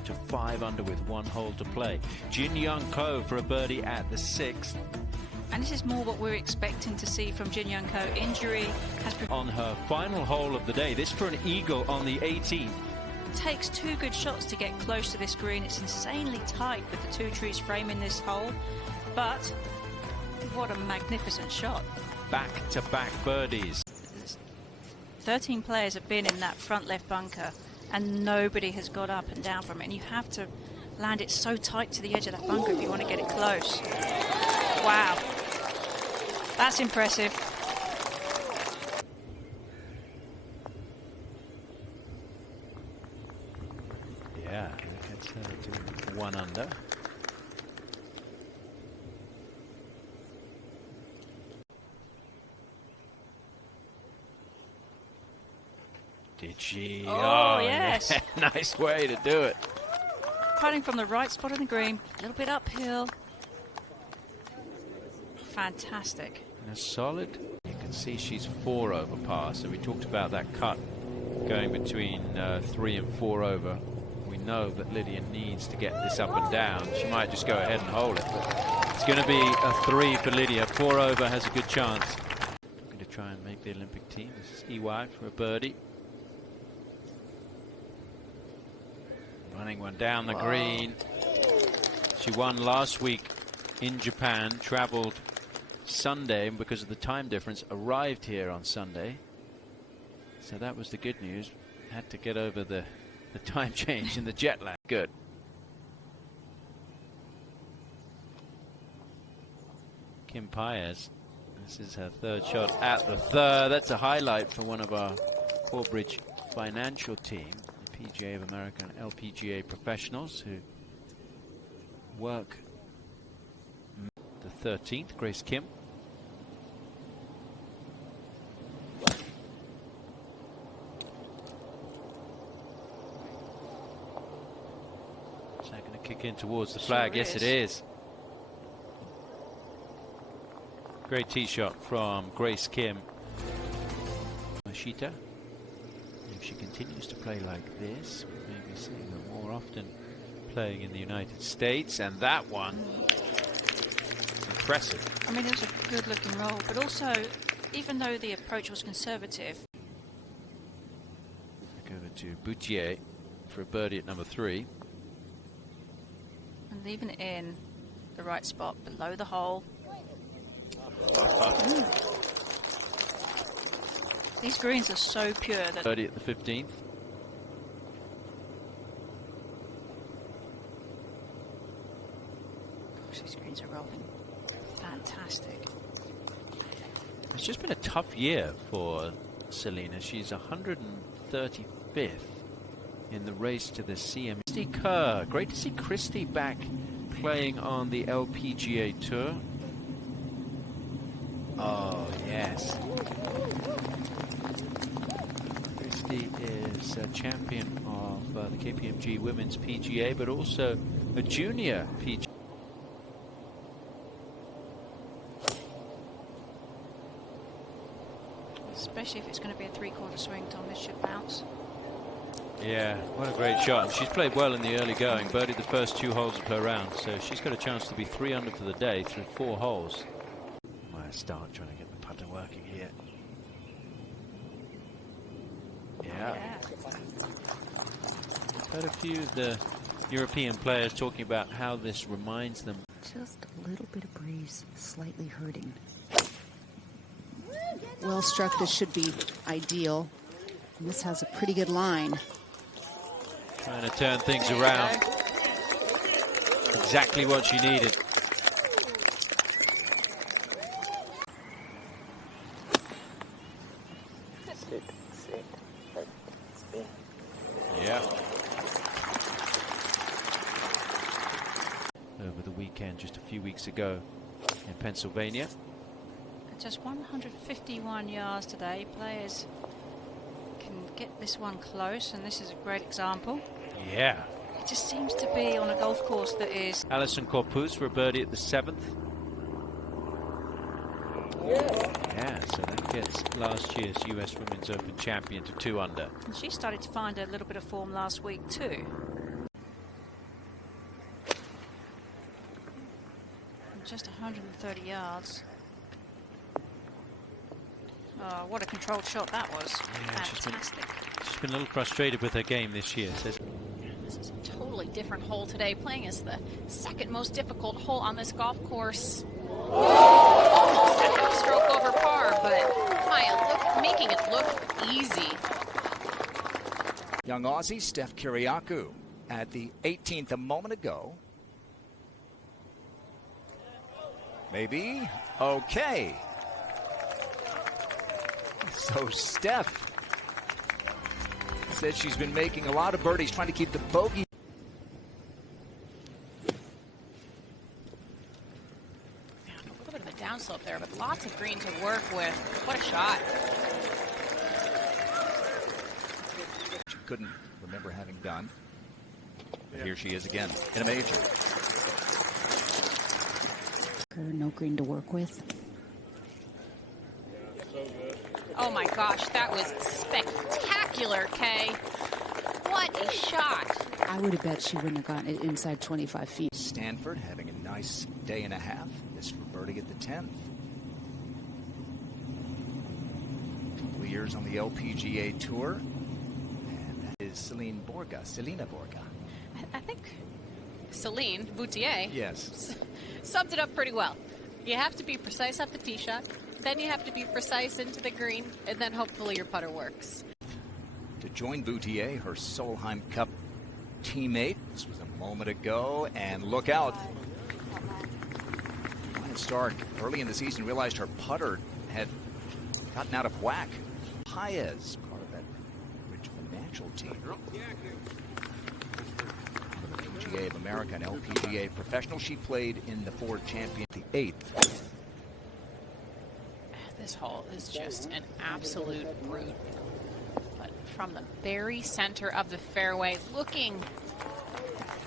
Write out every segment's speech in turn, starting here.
her to 5 under with 1 hole to play. Jin Young Ko for a birdie at the 6th. And this is more what we're expecting to see from Jin Young Ko. Injury has been On her final hole of the day, this for an eagle on the 18th. takes 2 good shots to get close to this green. It's insanely tight with the 2 trees framing this hole, but what a magnificent shot. Back-to-back birdies. 13 players have been in that front left bunker and nobody has got up and down from it, and you have to land it so tight to the edge of that bunker if you want to get it close. Wow, that's impressive. Yeah, gets her to 1 under. Did she? Oh, yes. Yeah. Nice way to do it. Putting from the right spot on the green, a little bit uphill. Fantastic. And a solid. You can see she's 4 over par. So we talked about that cut going between 3 and 4 over. We know that Lydia needs to get this up and down. She might just go ahead and hold it. But it's going to be a 3 for Lydia. 4 over has a good chance. Going to try and make the Olympic team. This is EY for a birdie. Running one down the green. She won last week in Japan, traveled Sunday, and because of the time difference, arrived here on Sunday. So that was the good news. Had to get over the time change in the jet lag. Good. Kim Paez. This is her 3rd shot at the 3rd. That's a highlight for one of our Corbridge financial team. PGA of America and LPGA professionals who work. The 13th, Grace Kim. Is that going to kick in towards the flag? Yes, it is. Great tee shot from Grace Kim. Mashita. If she continues to play like this, we may be seeing her more often playing in the United States, and that one is impressive. I mean, it was a good looking roll, but also, even though the approach was conservative. Back over to Boutier for a birdie at number 3. And even in the right spot below the hole. These greens are so pure that... Birdie at the 15th. Gosh, these greens are rolling. Fantastic. It's just been a tough year for Selena. She's 135th in the race to the CM. Christy Kerr. Great to see Christy back playing on the LPGA Tour. Oh, yes. Christy is a champion of the KPMG Women's PGA, but also a junior PGA. Especially if it's going to be a 3/4 swing, Tom, this should bounce. Yeah, what a great shot. And she's played well in the early going, birdied the first 2 holes of her round, so she's got a chance to be 3 under for the day through 4 holes. Might start trying to get the putter working here. Yeah. Heard a few of the European players talking about how this reminds them. Just a little bit of breeze, slightly hurting. Well struck, this should be ideal. And this has a pretty good line. Trying to turn things around. Exactly what she needed. Yeah. Over the weekend, just a few weeks ago in Pennsylvania. Just 151 yards today. Players can get this one close, and this is a great example. Yeah. It just seems to be on a golf course that is... Alison Corpus for a birdie at the 7th. Yeah, so that gets last year's US Women's Open champion to 2 under. And she started to find a little bit of form last week too. just 130 yards. Oh, what a controlled shot that was. Yeah, fantastic. She's been a little frustrated with her game this year. This is a totally different hole today, playing as the second most difficult hole on this golf course. Almost a half stroke over par, but Maya making it look easy. Young Aussie Steph Kiriakou at the 18th a moment ago. Maybe. Okay. So Steph said she's been making a lot of birdies, trying to keep the bogey. A little bit of a downslope there, but lots of green to work with. What a shot. She couldn't remember having done. But here she is again in a major. No green to work with. Oh my gosh, that was spectacular, Kay. What a shot. I would have bet she wouldn't have gotten it inside 25 feet. Stanford having a nice day and a half. This for birdie at the 10th. A couple of years on the LPGA Tour. And that is Selena Borga. I think Celine Boutier Yes. summed it up pretty well. You have to be precise off the tee shot, then you have to be precise into the green, and then hopefully your putter works. To join Boutier, her Solheim Cup teammate. This was a moment ago, and look out. Ryan Stark, early in the season, realized her putter had gotten out of whack. Paez, part of that Richmond Financial team. PGA of America, an LPGA professional. She played in the Ford Champion, the 8th. This hole is just an absolute brute. But from the very center of the fairway, looking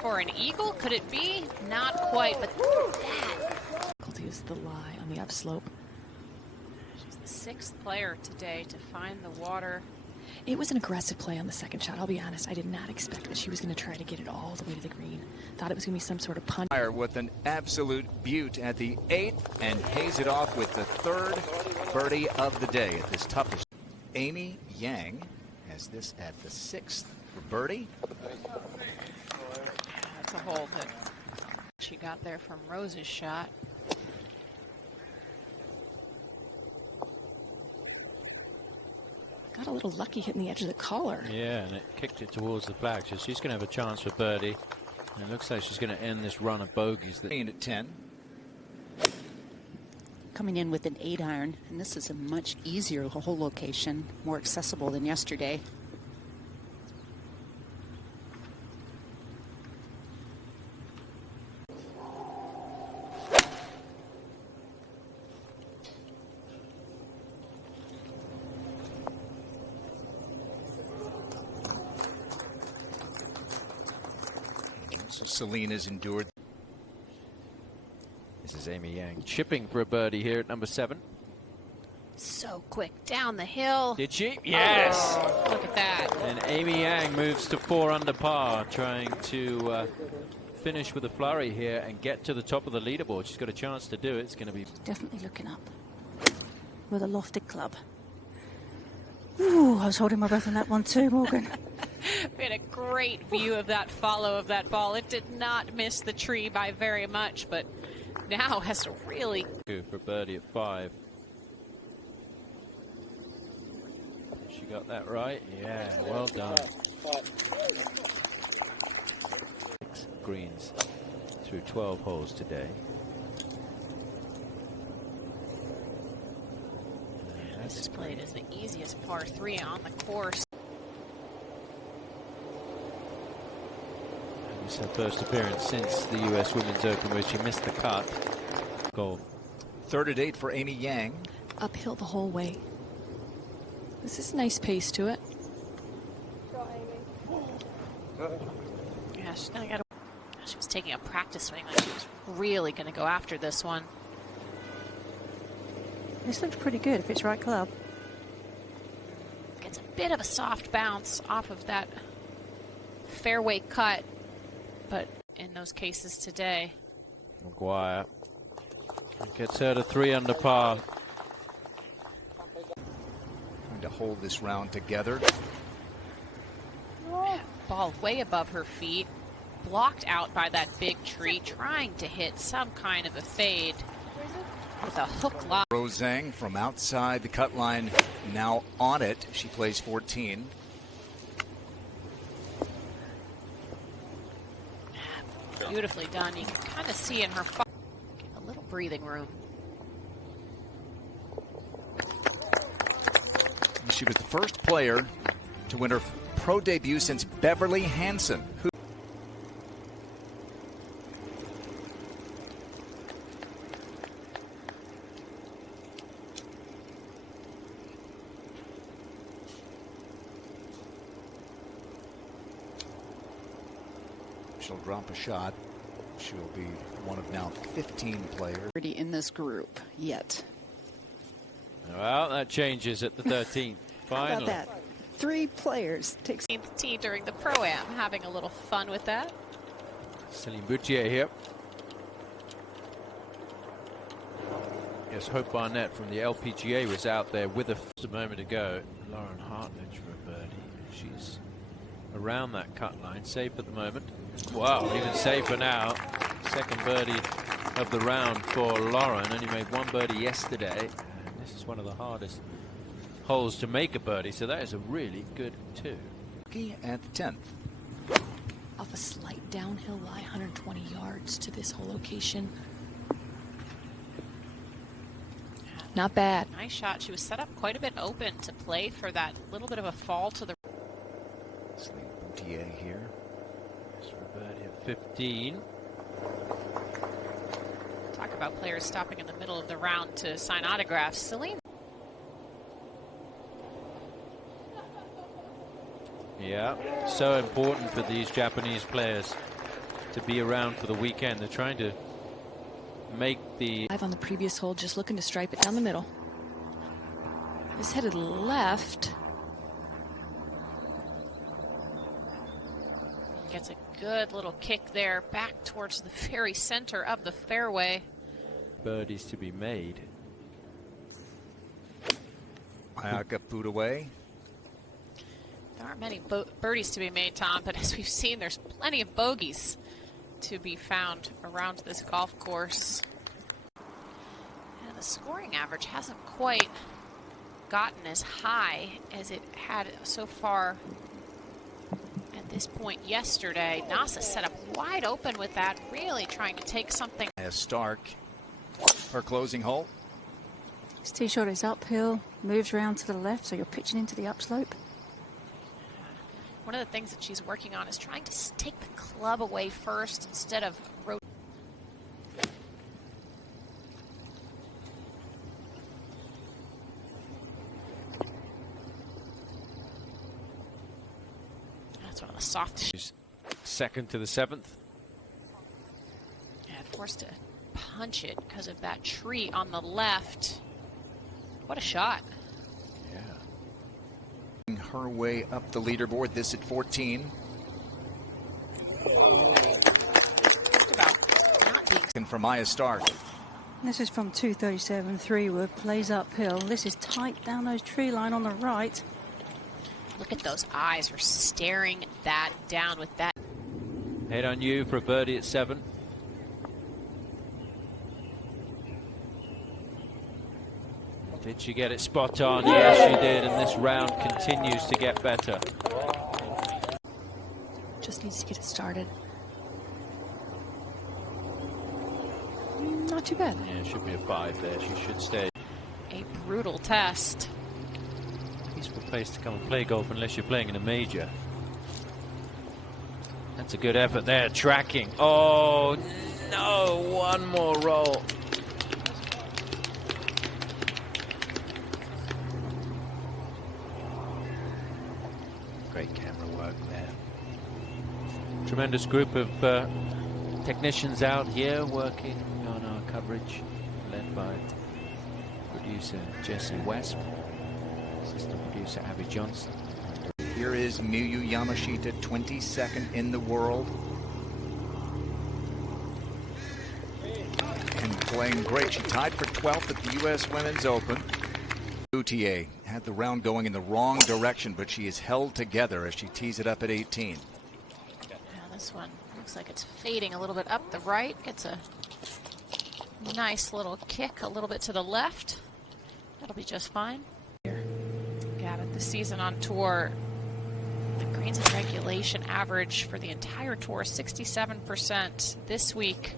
for an eagle, could it be? Not quite, but that. Difficulty is the lie on the upslope. She's the sixth player today to find the water. It was an aggressive play on the second shot. I'll be honest, I did not expect that she was going to try to get it all the way to the green. Thought it was going to be some sort of punch. With an absolute beaut at the 8th and pays it off with the 3rd birdie of the day at this toughest. Amy Yang has this at the 6th for birdie. That's a hole that she got there from Rose's shot. Got a little lucky hitting the edge of the collar. Yeah, and it kicked it towards the flag, so she's going to have a chance for birdie. And it looks like she's going to end this run of bogeys. At 10. Coming in with an 8-iron, and this is a much easier hole location, more accessible than yesterday. So Celine has endured. This is Amy Yang chipping for a birdie here at number 7. So quick down the hill. Did she? Yes! Oh, look at that. And Amy Yang moves to 4 under par, trying to finish with a flurry here and get to the top of the leaderboard. She's got a chance to do it. It's going to be Definitely looking up with a lofted club. Ooh, I was holding my breath on that one too, Morgan. We had a great view of that follow of that ball. It did not miss the tree by very much, but now has to really good for birdie at 5. She got that right. Yeah, well done. 6 greens through 12 holes today. This is played as the easiest par 3 on the course. It's her first appearance since the US Women's Open where she missed the cut. Goal. 3rd at 8 for Amy Yang. Uphill the whole way. This is a nice pace to it. Yeah, she's gonna get. She was taking a practice swing, like she was really gonna go after this one. This looks pretty good if it's right club. Gets a bit of a soft bounce off of that fairway cut, but in those cases today. McGuire Gets her to 3 under par. Trying to hold this round together. Ball way above her feet, blocked out by that big tree, trying to hit some kind of a fade with a hook lob. Rosang from outside the cut line, now on it. She plays 14. Beautifully done. You can kind of see in her a little breathing room. She was the first player to win her pro debut since Beverly Hansen, who she'll drop a shot. She'll be one of now 15 players In this group yet. Well, that changes at the 13th. How Finally. about that? 3 players takes. Tee during the Pro-Am, having a little fun with that. Celine Boutier here. Yes, Hope Barnett from the LPGA was out there with us a moment ago. Lauren Hartledge for a birdie. She's around that cut line, safe at the moment. Wow, even safer now. Second birdie of the round for Lauren. Only made 1 birdie yesterday. And this is one of the hardest holes to make a birdie, so that is a really good 2. at the 10th. Off a slight downhill lie, 120 yards to this whole location. Not bad. Nice shot. She was set up quite a bit open to play for that little bit of a fall to the. Celine Boutier here. Just for a birdie at 15. Talk about players stopping in the middle of the round to sign autographs. Celine. Yeah, so important for these Japanese players to be around for the weekend. They're trying to make the 5 on the previous hole, just looking to stripe it down the middle. This headed left. Gets a good little kick there back towards the very center of the fairway. birdies to be made. Ayaka put away. There aren't many birdies to be made, Tom, but as we've seen, there's plenty of bogeys to be found around this golf course. And the scoring average hasn't quite gotten as high as it had so far at this point yesterday. Nasa set up wide open with that, really trying to take something. As Stark, her closing hole. This tee shot is uphill, moves around to the left, so you're pitching into the upslope. One of the things that she's working on is trying to take the club away first instead of rotating. That's one of the softest. She's second to the 7th. Yeah, forced to punch it because of that tree on the left. What a shot. Yeah. Her way up the leaderboard, this at 14. Just about not being. And from Maya Stark. This is from 237 3-wood, plays uphill. This is tight down those tree line on the right. Look at those eyes. Her staring that down with that. Head on you for a birdie at 7. Did she get it spot on? Yes, she did, and this round continues to get better. Just needs to get it started. Not too bad. Yeah, should be a 5 there. She should stay. A brutal test. Peaceful place to come and play golf unless you're playing in a major. That's a good effort there, tracking. Oh, no, one more roll. Great camera work there. Tremendous group of technicians out here working on our coverage, led by producer Jesse West, assistant producer Abby Johnson. Here is Miyu Yamashita, 22nd in the world. And playing great. She tied for 12th at the U.S. Women's Open. UTA had the round going in the wrong direction, but she is held together as she tees it up at 18. Yeah, this one looks like it's fading a little bit up the right. Gets a nice little kick a little bit to the left. That'll be just fine. Yeah, but this season on tour, the greens in regulation average for the entire tour 67%. This week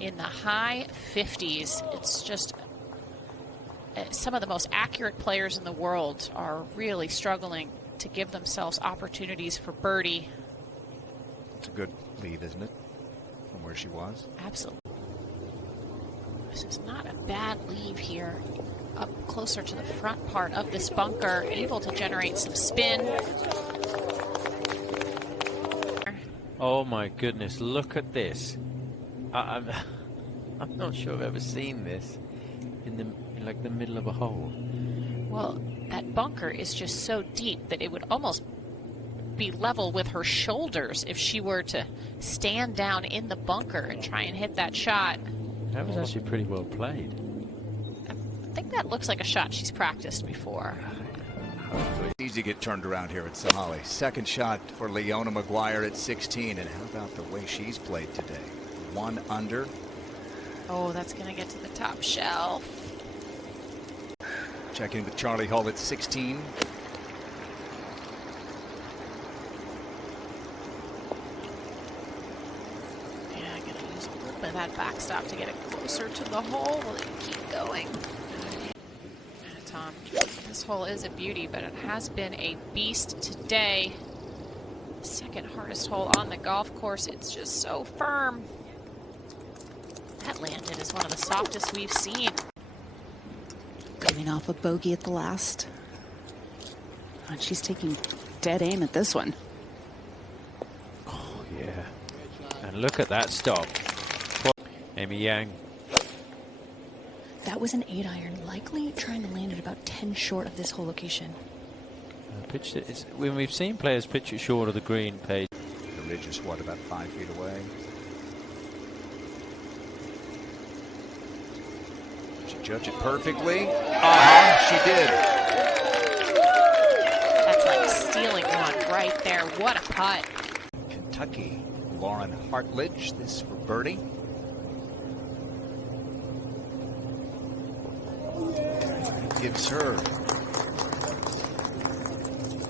in the high 50s. It's just some of the most accurate players in the world are really struggling to give themselves opportunities for birdie. It's a good lead, isn't it, from where she was? Absolutely. This is not a bad leave here. Up closer to the front part of this bunker, able to generate some spin. Oh my goodness, look at this. I'm not sure I've ever seen this in like the middle of a hole. Well, that bunker is just so deep that it would almost be level with her shoulders if she were to stand down in the bunker and try and hit that shot. That was actually pretty well played. I think that looks like a shot she's practiced before. Easy to get turned around here at Sahali. Second shot for Leona McGuire at 16. And how about the way she's played today? 1 under. Oh, that's going to get to the top shelf. Checking with Charlie Hull at 16. Yeah, going to use a little bit of that backstop to get it closer to the hole. Will it keep going? Tom, this hole is a beauty, but it has been a beast today. Second hardest hole on the golf course. It's just so firm. That landed is one of the softest we've seen. Coming off a bogey at the last. And she's taking dead aim at this one. Oh, yeah. And look at that stop. Amy Yang. That was an 8-iron, likely trying to land it about 10 short of this whole location. Pitched it. When we've seen players pitch it short of the green page. The ridge is what, about 5 feet away? She judged it perfectly. She did. That's like stealing one right there. What a putt. Kentucky, Lauren Hartledge, this for birdie. Gives her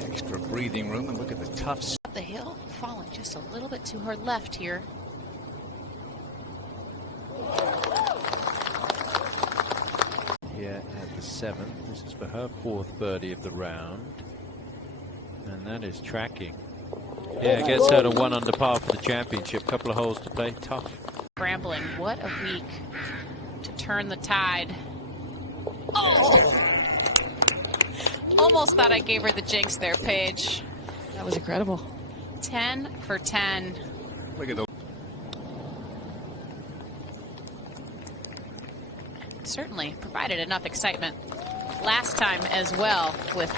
extra breathing room, and look at the tough. The hill falling just a little bit to her left here. Yeah, at the 7th. This is for her 4th birdie of the round. And that is tracking. Yeah, it gets her to 1 under par for the championship. Couple of holes to play. Tough. Scrambling. What a week to turn the tide. Oh! Almost thought I gave her the jinx there, Paige. That was incredible. 10 for 10. Look at those. Certainly provided enough excitement last time as well. With,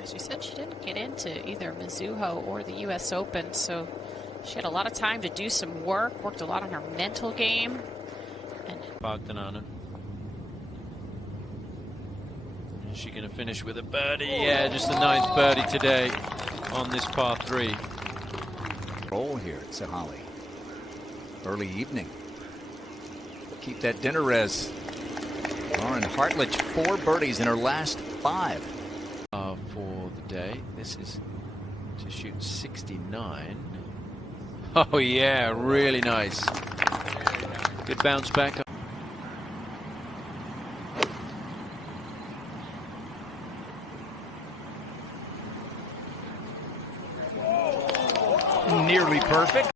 as you said, she didn't get into either Mizuho or the U.S. Open, so she had a lot of time to do some work, worked a lot on her mental game. And Bogdanana. Is she going to finish with a birdie? Yeah, just a 9th birdie today on this par 3. Roll here at Sahali. Early evening. Keep that dinner res. Lauren Hartledge, 4 birdies in her last 5. For the day. This is to shoot 69. Oh yeah, really nice. Good bounce back. Nearly perfect.